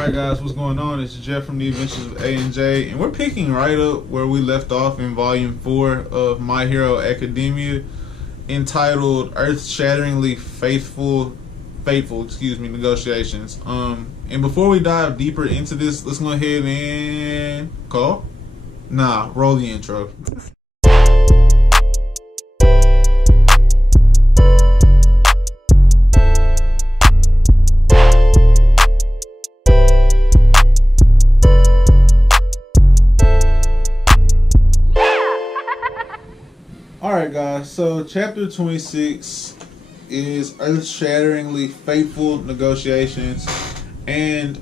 Alright guys, what's going on? It's Jeff from The Adventures of A and J, and we're picking right up where we left off in Volume 4 of My Hero Academia, entitled Earth-Shatteringly Fateful, Negotiations. And before we dive deeper into this, let's go ahead and roll the intro. Alright guys, so chapter 26 is Earth-Shatteringly Fateful Negotiations, and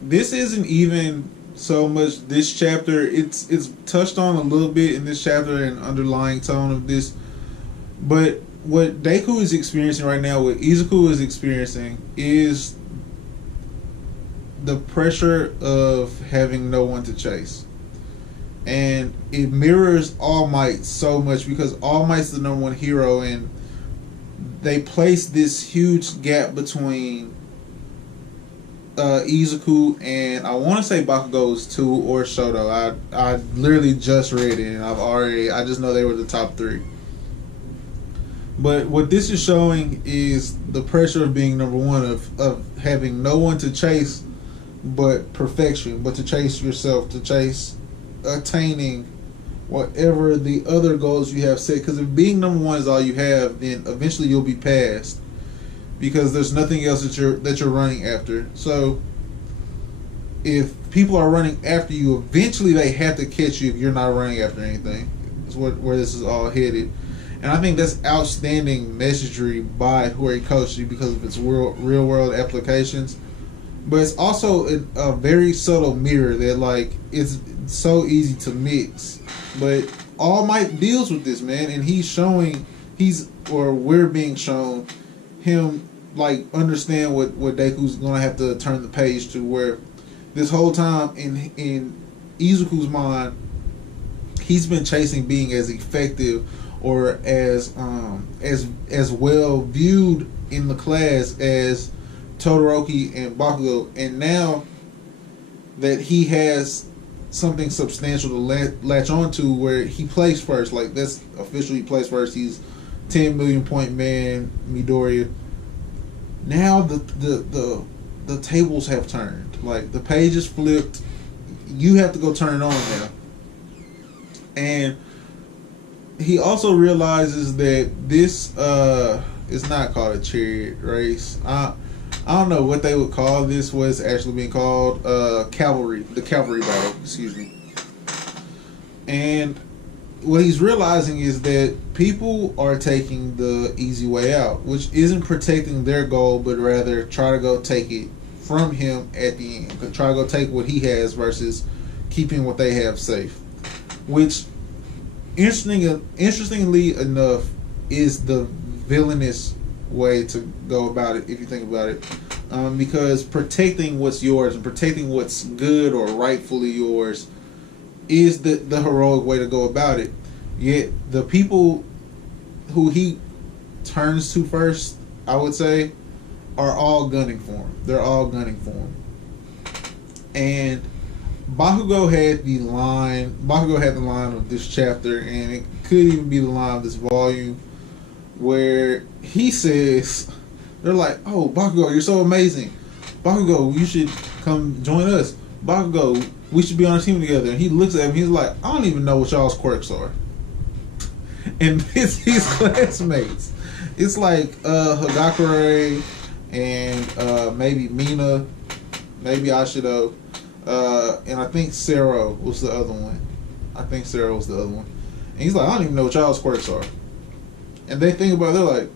this isn't even so much this chapter. It's touched on a little bit in this chapter, an underlying tone of this, but what Deku is experiencing right now, what Izuku is experiencing, is the pressure of having no one to chase. And it mirrors All Might so much, because All Might's the number one hero, and they place this huge gap between Izuku and, I want to say Bakugo's 2 or Shoto. I literally just read it, and I just know they were the top 3. But what this is showing is the pressure of being number one, of having no one to chase but perfection, but to chase yourself, to chase attaining whatever the other goals you have set. Because if being number one is all you have, then eventually you'll be passed, because there's nothing else that you're running after. So if people are running after you, eventually they have to catch you if you're not running after anything. That's where this is all headed. And I think that's outstanding messagery by Horikoshi because of its real world applications. But it's also a very subtle mirror that, like, it's so easy to mix. But All Might deals with this, man, and we're being shown him, like, understand what Deku's gonna have to turn the page to, where this whole time in Izuku's mind, he's been chasing being as effective or as well viewed in the class as Todoroki and Bakugo, and now that he has something substantial to latch on to, where he placed first, like, that's officially he placed first, he's 10 million point man, Midoriya. Now the tables have turned, like, the page is flipped. You have to go turn it on now. And he also realizes that this is not called a chariot race. I don't know what they would call this, what it's actually being called. Calvary. The Calvary battle, excuse me. And what he's realizing is that people are taking the easy way out, which isn't protecting their goal, but rather try to go take it from him at the end. Try to go take what he has versus keeping what they have safe. Which, interestingly enough, is the villainous way to go about it, if you think about it, because protecting what's yours and protecting what's good or rightfully yours is the heroic way to go about it. Yet the people who he turns to first, I would say, are all gunning for him. They're all gunning for him. And Bakugo had the line of this chapter, and it could even be the line of this volume, where he says, they're like, "Oh, Bakugo, you're so amazing. Bakugo, you should come join us. Bakugo, we should be on a team together." And he looks at him, he's like, "I don't even know what y'all's quirks are." And it's his classmates. It's like Hagakure and maybe Mina, maybe Ashido, and I think Sero was the other one. And he's like, "I don't even know what y'all's quirks are." And they think about it, they're like,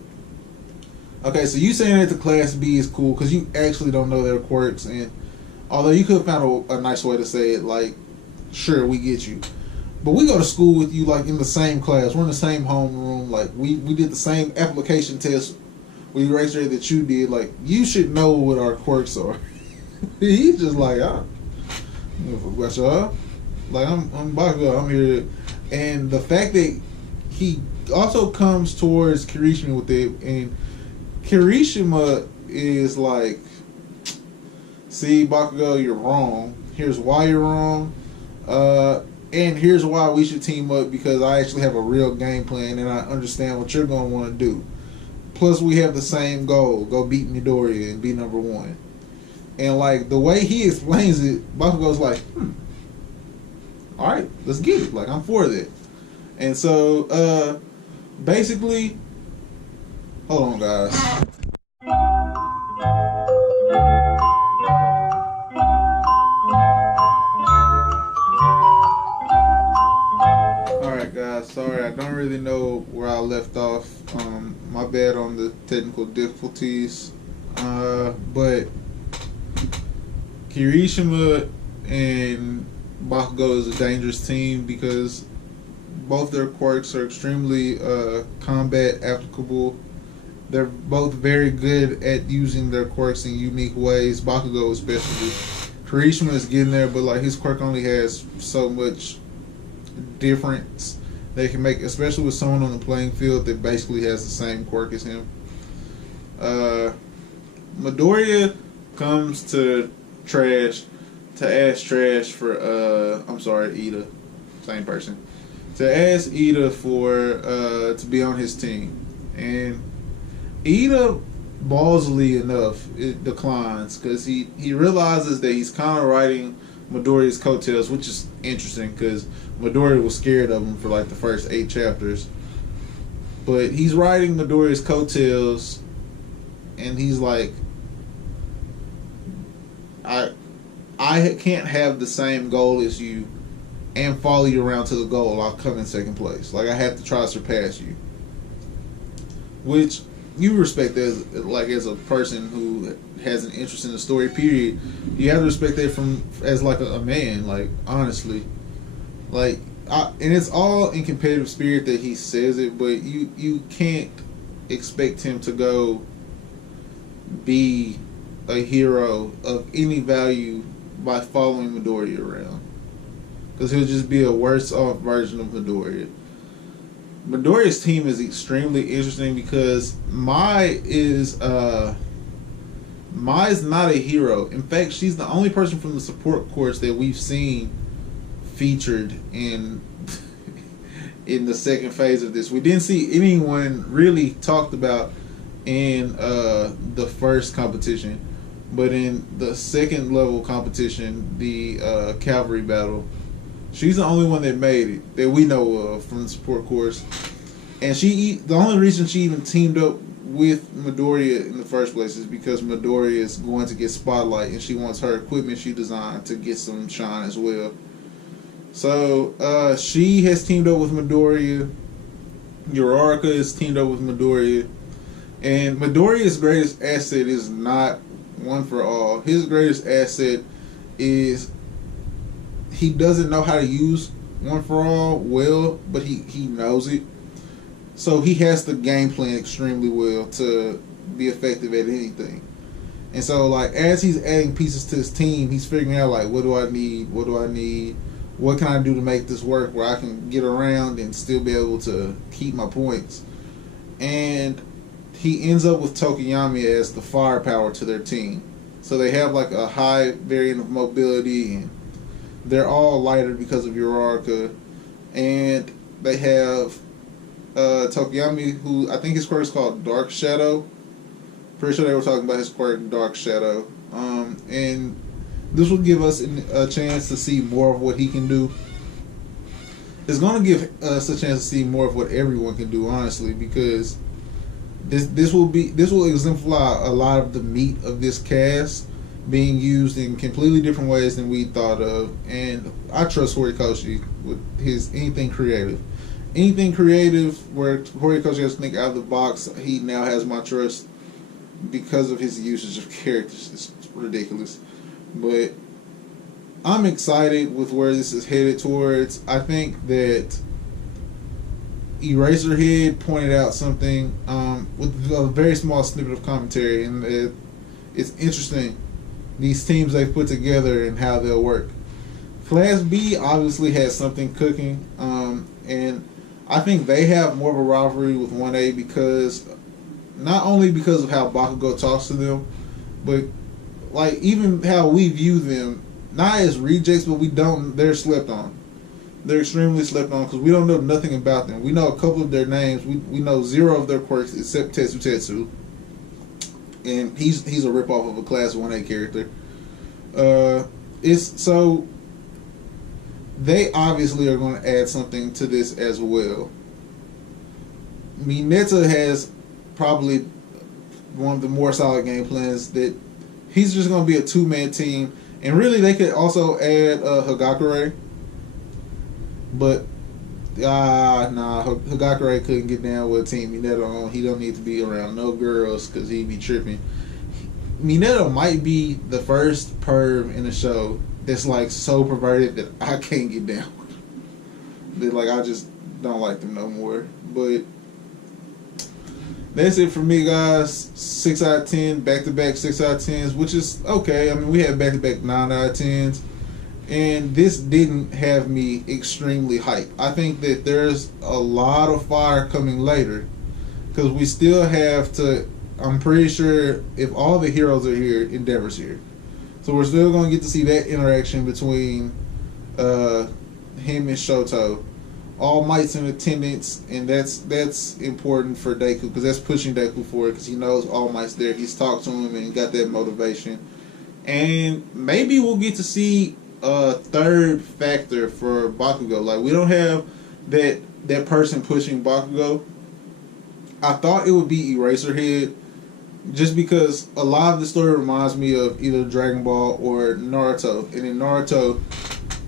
okay, so you saying that the class B is cool because you actually don't know their quirks, and although you could have found a nice way to say it, like, sure, we get you, but we go to school with you, like, in the same class, we're in the same homeroom, like, we did the same application test, we erased it that you did, like, you should know what our quirks are. He's just like, what's up? Like, I'm Bakugo, I'm here. And the fact that he also comes towards Kirishima with it, and Kirishima is like, see, Bakugo, you're wrong. Here's why you're wrong. And here's why we should team up, because I actually have a real game plan and I understand what you're going to want to do. Plus, we have the same goal: go beat Midoriya and be number one. And like the way he explains it, Bakugo's like, all right, let's get it. Like, I'm for that. And so, basically, hold on, guys. Alright, guys, sorry, I don't really know where I left off. My bad on the technical difficulties. But Kirishima and Bakugo is a dangerous team because both their quirks are extremely combat applicable. They're both very good at using their quirks in unique ways. Bakugo especially. Kirishima is getting there, but like his quirk only has so much difference they can make, especially with someone on the playing field that basically has the same quirk as him. Midoriya comes to ask Trash for Ida, same person, to ask Ida for to be on his team, and Ida ballsily enough it declines because he realizes that he's kind of riding Midoriya's coattails, which is interesting because Midoriya was scared of him for like the first 8 chapters, but he's riding Midoriya's coattails, and he's like, I can't have the same goal as you and follow you around to the goal. I'll come in second place. Like, I have to try to surpass you, which you respect as a person who has an interest in the story. Period. You have to respect that as a man. Like, honestly, and it's all in competitive spirit that he says it, but you can't expect him to go be a hero of any value by following Midoriya around, because he'll just be a worse off version of Midoriya. Midoriya's team is extremely interesting because Mai is not a hero. In fact, she's the only person from the support course that we've seen featured in the second phase of this. We didn't see anyone really talked about in the first competition, but in the second level competition, the Calvary battle, she's the only one that made it that we know of from the support course. And the only reason she even teamed up with Midoriya in the first place is because Midoriya is going to get spotlight, and she wants her equipment she designed to get some shine as well. So she has teamed up with Midoriya. Uraraka is teamed up with Midoriya. And Midoriya's greatest asset is not one for all. His greatest asset is he doesn't know how to use one for all well, but he knows it. So he has to game plan extremely well to be effective at anything. And so, like, as he's adding pieces to his team, he's figuring out, like, what do I need? What can I do to make this work where I can get around and still be able to keep my points? And he ends up with Tokiyami as the firepower to their team. So they have, like, a high variant of mobility, and they're all lighter because of Uraraka. And they have Tokiyami, who I think his quirk is called Dark Shadow. Pretty sure they were talking about his quirk, Dark Shadow. And this will give us a chance to see more of what he can do. It's going to give us a chance to see more of what everyone can do, honestly, because this will exemplify a lot of the meat of this cast being used in completely different ways than we thought of. And I trust Horikoshi with his anything creative where Horikoshi has to think out of the box. He now has my trust because of his usage of characters. It's ridiculous, but I'm excited with where this is headed towards. I think that Eraserhead pointed out something with a very small snippet of commentary, and it's interesting, these teams they've put together and how they'll work. Class B obviously has something cooking, and I think they have more of a rivalry with 1A because not only because of how Bakugo talks to them, but like even how we view them, not as rejects, but we don't. They're slept on. They're extremely slept on because we don't know nothing about them. We know a couple of their names. We know zero of their quirks except Tetsu, and he's a ripoff of a Class 1A character. It's so they obviously are going to add something to this as well. Mineta has probably one of the more solid game plans that he's just going to be a two-man team, and really they could also add Hagakure. But Hagakure couldn't get down with Team Mineta on. He don't need to be around no girls because he'd be tripping. Mineta might be the first perv in the show that's like so perverted that I can't get down with. That like I just don't like them no more. But that's it for me, guys. 6 out of 10, back-to-back 6 out of 10s, which is okay. I mean, we had back-to-back 9 out of 10s. And this didn't have me extremely hyped. I think that there's a lot of fire coming later. Because we still have to... I'm pretty sure if all the heroes are here, Endeavor's here. So we're still going to get to see that interaction between him and Shoto. All Might's in attendance, and that's important for Deku, because that's pushing Deku forward, because he knows All Might's there. He's talked to him and got that motivation. And maybe we'll get to see a third factor for Bakugo. Like, we don't have that person pushing Bakugo. I thought it would be Eraserhead, just because a lot of the story reminds me of either Dragon Ball or Naruto. And in Naruto,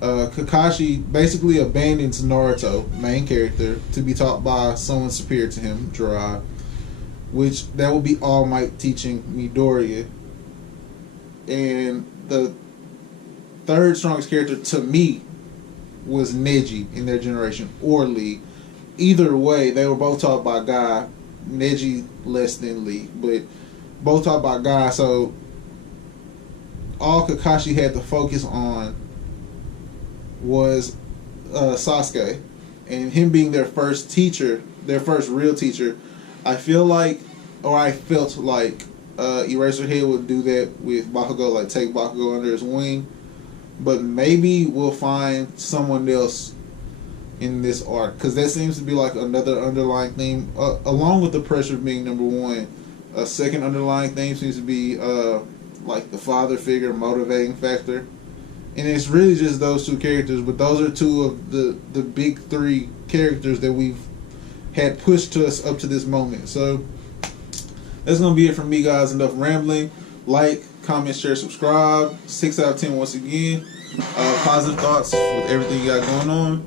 Kakashi basically abandons Naruto, main character, to be taught by someone superior to him, Jiraiya, which that would be All Might teaching Midoriya. And the third strongest character to me was Neji in their generation, or Lee. Either way, they were both taught by Guy. Neji less than Lee, but both taught by Guy. So all Kakashi had to focus on was Sasuke, and him being their first teacher, their first real teacher. I felt like Eraserhead would do that with Bakugo, like take Bakugo under his wing. But maybe we'll find someone else in this arc, because that seems to be like another underlying theme, along with the pressure of being number one. A second underlying theme seems to be like the father figure motivating factor, and it's really just those two characters. But those are two of the big three characters that we've had pushed to us up to this moment. So that's gonna be it from me, guys. Enough rambling. Like, comment, share, subscribe. 6 out of 10 once again. Positive thoughts with everything you got going on.